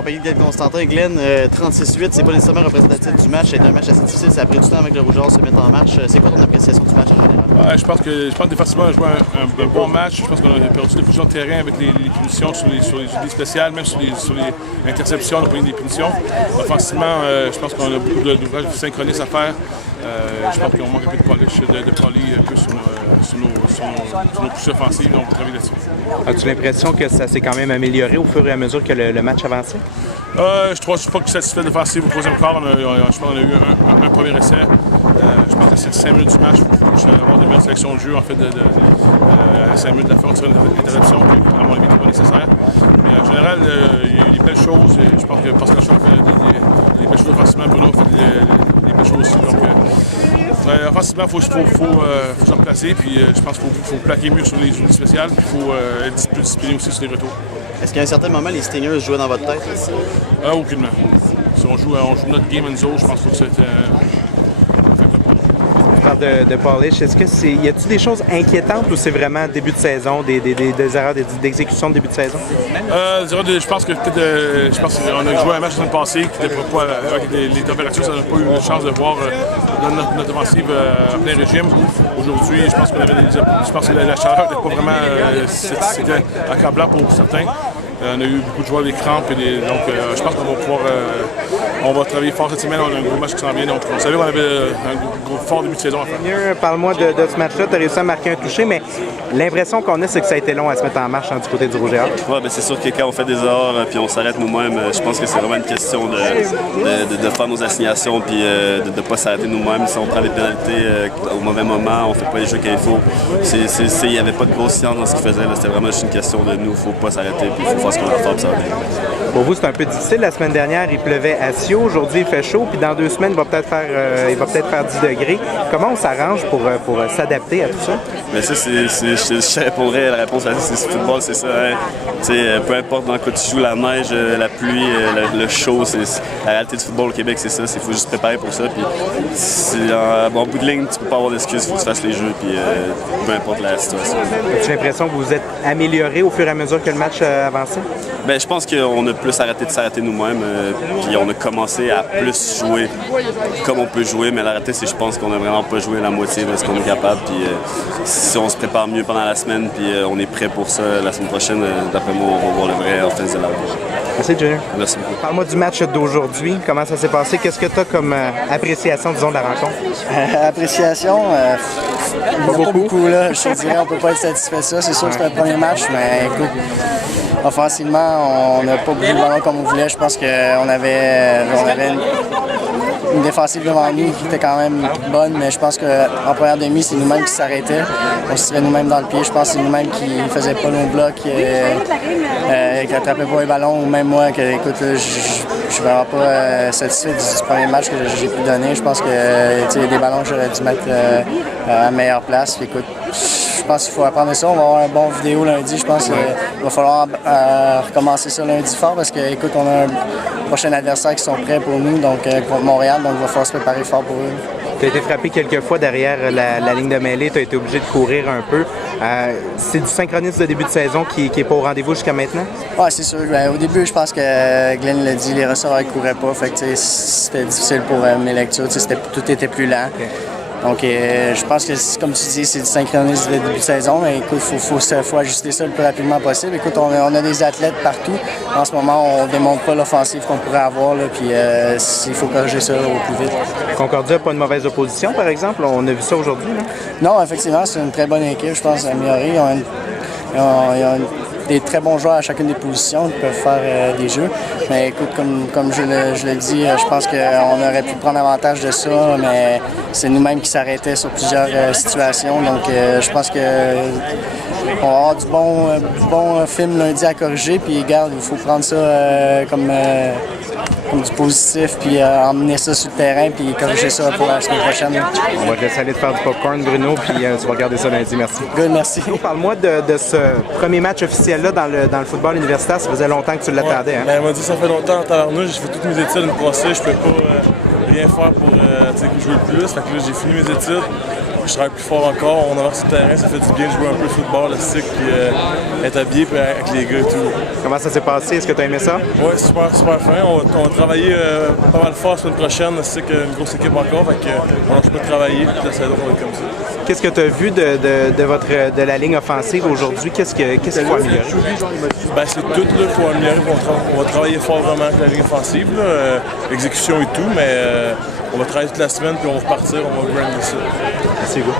compagnie de Glenn Constantin. Glenn, 36-8, c'est pas nécessairement représentatif du match. C'est un match assez difficile. Ça a pris du temps avec le Rougeur se mettre en marche. C'est quoi ton appréciation du match en général? Ouais, je pense que défensivement, on a joué un bon match. Je pense qu'on a perdu des positions de terrain avec les punitions sur les unités spéciales, même sur les interceptions, on a pris des punitions. Offensivement, je pense qu'on a beaucoup d'ouvrages synchronistes à faire. Je pense qu'on manque un peu de polish, de poly un peu sur nos poussées offensives, donc on va travailler là-dessus. As-tu l'impression que ça s'est quand même amélioré au fur et à mesure que le match avançait? Je ne suis pas satisfait de l'offensive au troisième quart. Je pense qu'on a eu un premier essai. Je pense que c'est 5 minutes du match. Il faut avoir des meilleures sélections de jeu. En fait, 5 minutes de la fin, on tire une interruption qui, à mon avis, n'est pas nécessaire. Mais en général, il y a eu des belles choses. Je pense que Pascal Chou a fait des belles choses offensivement. Bruno a fait des belles choses aussi. Donc, offensivement, il faut s'en placer. Puis je pense qu'il faut plaquer mieux sur les unités spéciales. Il faut être plus discipliné aussi sur les retours. Est-ce qu'à un certain moment, les Stingers jouaient dans votre tête? Aucunement. Si on joue notre game and zone, je pense que c'était Tu parles de polish. Est-ce que y a-t-il des choses inquiétantes ou c'est vraiment début de saison, des erreurs d'exécution de début de saison? Je pense qu'on a joué un match la semaine passée qui n'était pas avec les températures, ça n'a pas eu de chance de voir notre offensive en plein régime. Aujourd'hui, je pense que la chaleur n'était pas vraiment c'était accablant pour certains. On a eu beaucoup de joueurs des crampes donc je pense qu'on va pouvoir on va travailler fort cette semaine. On a un gros match qui s'en vient. Donc on savait qu'on avait un gros fort début de saison à faire. Parle-moi de ce match-là. Tu as réussi à marquer un touché, mais l'impression qu'on a, c'est que ça a été long à se mettre en marche du côté du Rouge et Or. Ouais, c'est sûr que quand on fait des erreurs puis on s'arrête nous-mêmes, je pense que c'est vraiment une question de faire nos assignations puis de ne pas s'arrêter nous-mêmes. Si on prend des pénalités au mauvais moment, on ne fait pas les jeux qu'il faut. Il n'y avait pas de grosse science dans ce qu'il faisait. C'était vraiment juste une question de nous. Il ne faut pas s'arrêter puis il faut faire ce qu'on a à faire. Ça va bien. Pour vous, c'est un peu difficile. La semaine dernière, il pleuvait à Sio. Aujourd'hui, il fait chaud. Puis dans 2 semaines, il va peut-être faire 10 degrés. Comment on s'arrange pour s'adapter à tout ça? Mais ça, je répondrais, la réponse à ça, c'est le football, c'est ça. Hein? Peu importe dans quoi tu joues, la neige, la pluie, le chaud, la réalité du football au Québec, c'est ça. Il faut juste se préparer pour ça. Puis, en bout de ligne, tu peux pas avoir d'excuses. Il faut que tu fasses les jeux, puis peu importe la situation. As-tu l'impression que vous vous êtes amélioré au fur et à mesure que le match avançait? Ben, je pense qu'on a plus arrêté de s'arrêter nous-mêmes, puis on a commencé à plus jouer comme on peut jouer, mais la réalité, c'est que je pense qu'on n'a vraiment pas joué la moitié de ce qu'on est capable. Puis si on se prépare mieux pendant la semaine, puis on est prêt pour ça la semaine prochaine, d'après moi, on va voir le vrai offense de la Rouge. Merci, Junior. Merci beaucoup. Parle-moi du match d'aujourd'hui. Comment ça s'est passé? Qu'est-ce que tu as comme appréciation, disons, de la rencontre? Appréciation, pas beaucoup. Là. Je te dirais, on peut pas être satisfait de ça. C'est sûr que c'était le premier match, mais écoute, offensivement, on n'a pas bougé le ballon comme on voulait. Je pense qu'on avait une défensive devant nous qui était quand même bonne, mais je pense qu'en première demi, c'est nous-mêmes qui s'arrêtaient. On se tirait nous-mêmes dans le pied. Je pense que c'est nous-mêmes qui ne faisaient pas nos blocs, qui n'attrapaient pas les ballons. Ou même moi, écoute, je suis vraiment pas satisfait du premier match que j'ai pu donner. Je pense que y a des ballons que j'aurais dû mettre à meilleure place. Puis, écoute, je pense qu'il faut apprendre ça. On va avoir un bon vidéo lundi. Je pense qu'il va falloir recommencer ça lundi fort parce que, écoute, on a un prochain adversaire qui sont prêts pour nous, donc contre Montréal, donc il va falloir se préparer fort pour eux. Tu as été frappé quelques fois derrière la ligne de mêlée, tu as été obligé de courir un peu. C'est du synchronisme de début de saison qui n'est pas au rendez-vous jusqu'à maintenant? Oui, c'est sûr. Au début, je pense que Glenn l'a dit, les receveurs ne couraient pas, fait que c'était difficile pour mes lectures, tout était plus lent. Okay. Donc, je pense que, comme tu dis, c'est du synchronisme de début de saison. Mais écoute, il faut ajuster ça le plus rapidement possible. Écoute, on a des athlètes partout. En ce moment, on ne démontre pas l'offensive qu'on pourrait avoir. Là, puis, il faut corriger ça au plus vite. Concordia n'a pas une mauvaise opposition, par exemple. On a vu ça aujourd'hui. Non, effectivement, c'est une très bonne équipe. Je pense améliorée. Ils ont des très bons joueurs à chacune des positions qui peuvent faire des jeux. Mais écoute, comme je le dis, je pense qu'on aurait pu prendre avantage de ça, mais c'est nous-mêmes qui s'arrêtaient sur plusieurs situations. Donc je pense qu'on va avoir du bon film lundi à corriger. Puis regarde, il faut prendre ça comme du positif, puis emmener ça sur le terrain, puis corriger ça pour la semaine prochaine. On va te laisser aller te faire du popcorn, Bruno, puis tu vas regarder ça lundi. Merci. Good, merci. Parle-moi de ce premier match officiel-là dans le football universitaire. Ça faisait longtemps que tu l'attendais. Hein? Ben, elle m'a dit ça fait longtemps en tabarnouche. J'ai fait toutes mes études une passée. Je peux pas rien faire pour jouer le plus. Fait que là, j'ai fini mes études. Je travaille plus fort encore. On avance sur le terrain. Ça fait du bien de jouer un peu de football, le cycle. Puis être habillé puis avec les gars et tout. Comment ça s'est passé? Est-ce que tu as aimé ça? Ouais, super fin. On va travailler pas mal fort la semaine prochaine. C'est une grosse équipe encore, fait qu'on lâche pas de travailler. Puis la saison va être comme ça. Qu'est-ce que tu as vu de la ligne offensive aujourd'hui? Qu'est-ce qu'il faut améliorer? Ben, c'est tout qu'il faut améliorer. On va travailler fort vraiment avec la ligne offensive, exécution et tout, mais on va travailler toute la semaine puis on va repartir, on va grinder ça. Merci, Hugo.